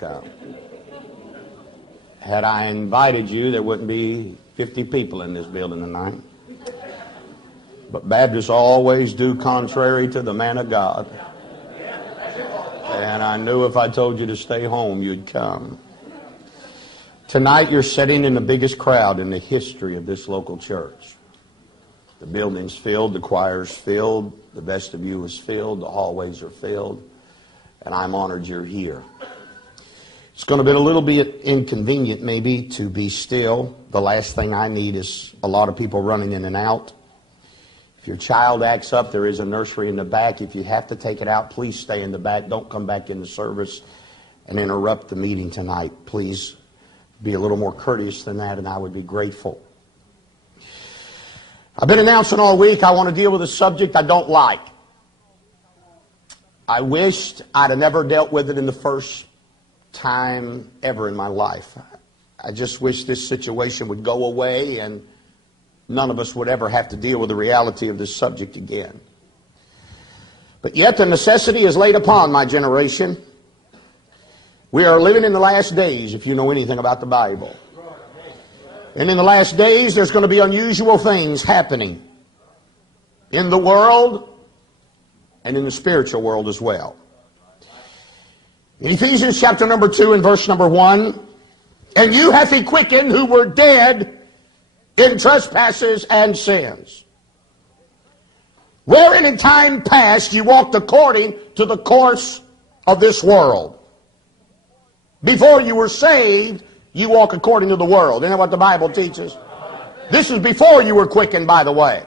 come. Had I invited you, there wouldn't be 50 people in this building tonight. But Baptists always do contrary to the man of God. And I knew if I told you to stay home, you'd come. Tonight you're sitting in the biggest crowd in the history of this local church. The building's filled, the choir's filled, the vestibule is filled, the hallways are filled, and I'm honored you're here. It's going to be a little bit inconvenient maybe to be still. The last thing I need is a lot of people running in and out. If your child acts up, there is a nursery in the back. If you have to take it out, please stay in the back. Don't come back in the service and interrupt the meeting tonight. Please be a little more courteous than that, and I would be grateful. I've been announcing all week I want to deal with a subject I don't like. I wished I'd have never dealt with it in the first time ever in my life. I just wish this situation would go away and none of us would ever have to deal with the reality of this subject again. But yet the necessity is laid upon my generation. We are living in the last days, if you know anything about the Bible. And in the last days, there's going to be unusual things happening in the world and in the spiritual world as well. In Ephesians chapter number 2 and verse number 1, and you hath he quickened who were dead in trespasses and sins, wherein in time past you walked according to the course of this world. Before you were saved, you walk according to the world. Isn't that what the Bible teaches? This is before you were quickened, by the way.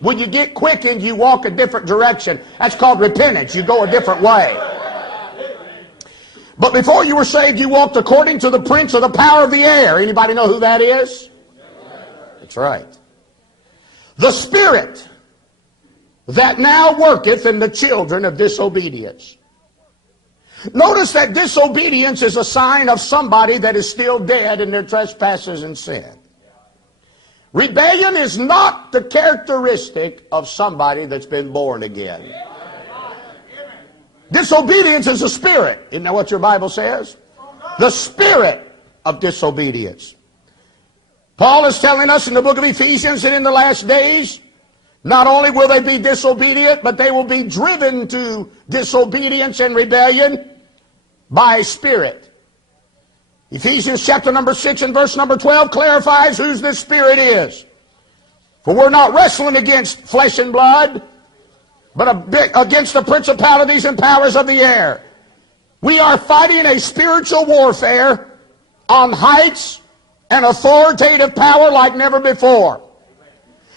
When you get quickened, you walk a different direction. That's called repentance. You go a different way. But before you were saved, you walked according to the prince of the power of the air. Anybody know who that is? That's right. The spirit that now worketh in the children of disobedience. Notice that disobedience is a sign of somebody that is still dead in their trespasses and sin. Rebellion is not the characteristic of somebody that's been born again. Disobedience is a spirit. Isn't that what your Bible says? The spirit of disobedience. Paul is telling us in the book of Ephesians that in the last days, not only will they be disobedient, but they will be driven to disobedience and rebellion by spirit. Ephesians chapter number 6 and verse number 12 clarifies whose this spirit is. For we're not wrestling against flesh and blood, but against the principalities and powers of the air. We are fighting a spiritual warfare on heights and authoritative power like never before.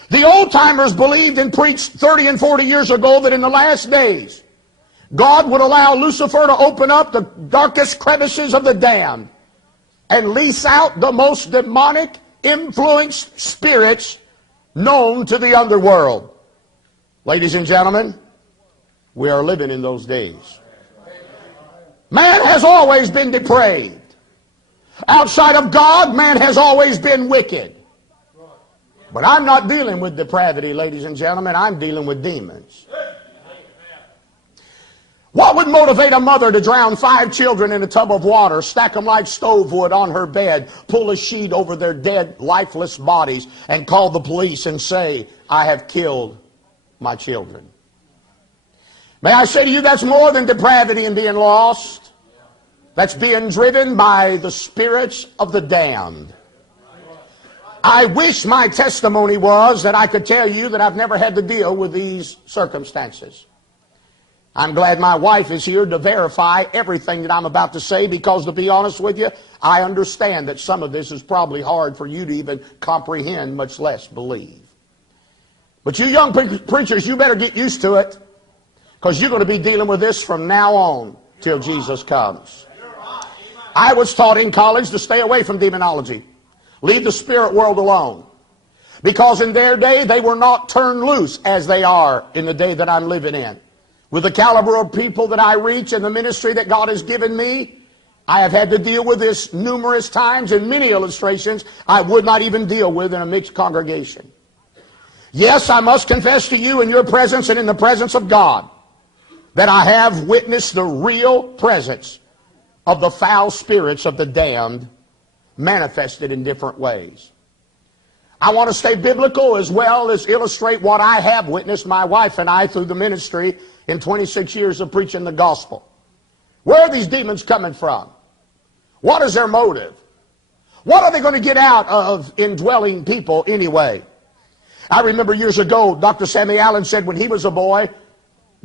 The old-timers believed and preached 30 and 40 years ago that in the last days, God would allow Lucifer to open up the darkest crevices of the damned and lease out the most demonic influenced spirits known to the underworld. Ladies and gentlemen, we are living in those days. Man has always been depraved. Outside of God, man has always been wicked. But I'm not dealing with depravity, ladies and gentlemen. I'm dealing with demons. What would motivate a mother to drown 5 children in a tub of water, stack them like stove wood on her bed, pull a sheet over their dead, lifeless bodies, and call the police and say, I have killed my children? May I say to you, that's more than depravity and being lost. That's being driven by the spirits of the damned. I wish my testimony was that I could tell you that I've never had to deal with these circumstances. I'm glad my wife is here to verify everything that I'm about to say, because to be honest with you, I understand that some of this is probably hard for you to even comprehend, much less believe. But you young preachers, you better get used to it, because you're going to be dealing with this from now on till Jesus comes. I was taught in college to stay away from demonology. Leave the spirit world alone. Because in their day, they were not turned loose as they are in the day that I'm living in. With the caliber of people that I reach and the ministry that God has given me, I have had to deal with this numerous times, and many illustrations I would not even deal with in a mixed congregation. Yes, I must confess to you in your presence and in the presence of God that I have witnessed the real presence of the foul spirits of the damned manifested in different ways. I want to stay biblical as well as illustrate what I have witnessed, my wife and I, through the ministry in 26 years of preaching the gospel. Where are these demons coming from? What is their motive? What are they going to get out of indwelling people anyway? I remember years ago, Dr. Sammy Allen said when he was a boy,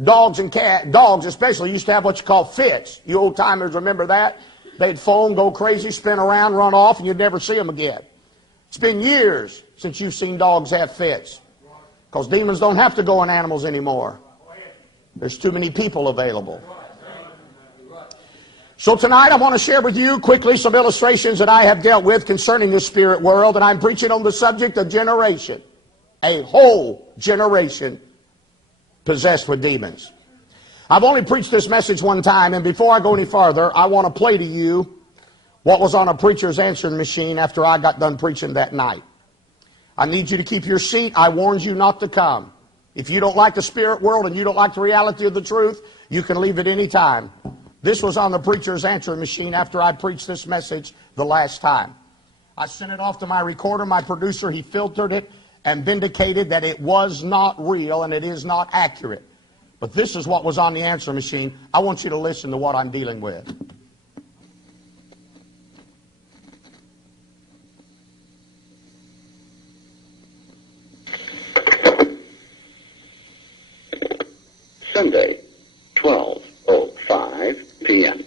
dogs especially, used to have what you call fits. You old timers remember that? They'd foam, go crazy, spin around, run off, and you'd never see them again. It's been years since you've seen dogs have fits, because demons don't have to go on animals anymore. There's too many people available. So tonight I want to share with you quickly some illustrations that I have dealt with concerning the spirit world, and I'm preaching on the subject of generation. A whole generation possessed with demons. I've only preached this message one time, and before I go any farther, I want to play to you what was on a preacher's answering machine after I got done preaching that night. I need you to keep your seat. I warned you not to come. If you don't like the spirit world and you don't like the reality of the truth, you can leave at any time. This was on the preacher's answering machine after I preached this message the last time. I sent it off to my recorder, my producer. He filtered it and vindicated that it was not real and it is not accurate. But this is what was on the answer machine. I want you to listen to what I'm dealing with. Sunday, 12:05 p.m.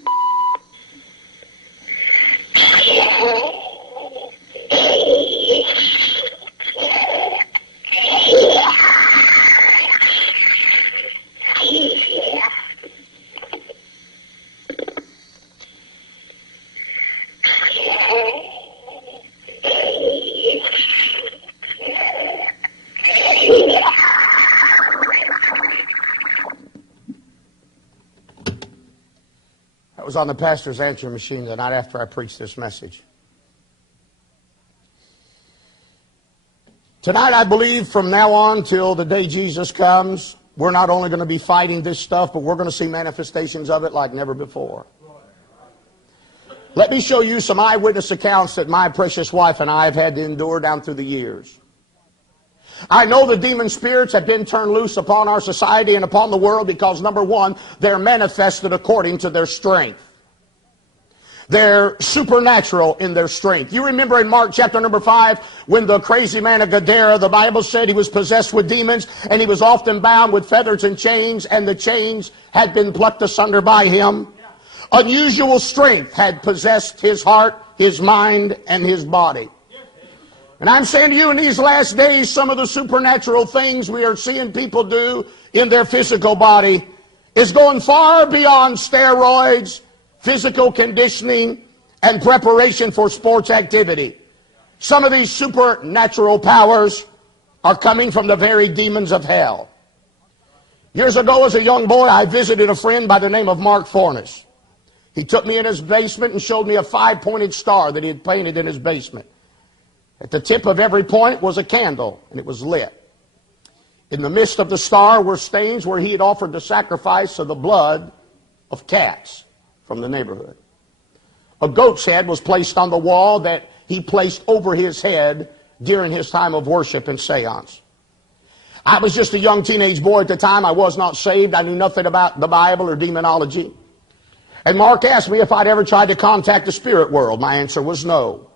Was on the pastor's answering machine the night after I preached this message. Tonight, I believe from now on till the day Jesus comes, we're not only going to be fighting this stuff, but we're going to see manifestations of it like never before. Let me show you some eyewitness accounts that my precious wife and I have had to endure down through the years. I know the demon spirits have been turned loose upon our society and upon the world because, number one, they're manifested according to their strength. They're supernatural in their strength. You remember in Mark chapter number 5, when the crazy man of Gadara, the Bible said he was possessed with demons, and he was often bound with fetters and chains, and the chains had been plucked asunder by him. Unusual strength had possessed his heart, his mind, and his body. And I'm saying to you, in these last days, some of the supernatural things we are seeing people do in their physical body is going far beyond steroids, physical conditioning, and preparation for sports activity. Some of these supernatural powers are coming from the very demons of hell. Years ago, as a young boy, I visited a friend by the name of Mark Fornes. He took me in his basement and showed me a 5-pointed star that he had painted in his basement. At the tip of every point was a candle, and it was lit. In the midst of the star were stains where he had offered the sacrifice of the blood of cats from the neighborhood. A goat's head was placed on the wall that he placed over his head during his time of worship and seance. I was just a young teenage boy at the time. I was not saved. I knew nothing about the Bible or demonology. And Mark asked me if I'd ever tried to contact the spirit world. My answer was no.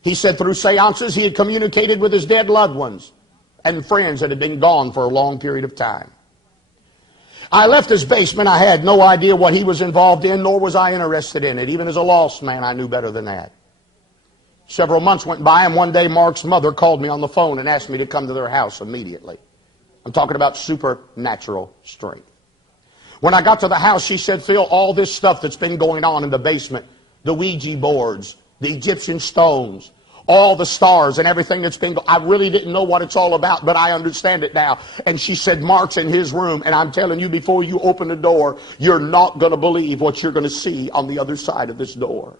He said through seances he had communicated with his dead loved ones and friends that had been gone for a long period of time. I left his basement. I had no idea what he was involved in, nor was I interested in it. Even as a lost man, I knew better than that. Several months went by, and one day Mark's mother called me on the phone and asked me to come to their house immediately. I'm talking about supernatural strength. When I got to the house, she said, Phil, all this stuff that's been going on in the basement, the Ouija boards, the Egyptian stones, all the stars and everything that's been, I really didn't know what it's all about, but I understand it now. And she said, Mark's in his room, and I'm telling you, before you open the door, you're not going to believe what you're going to see on the other side of this door.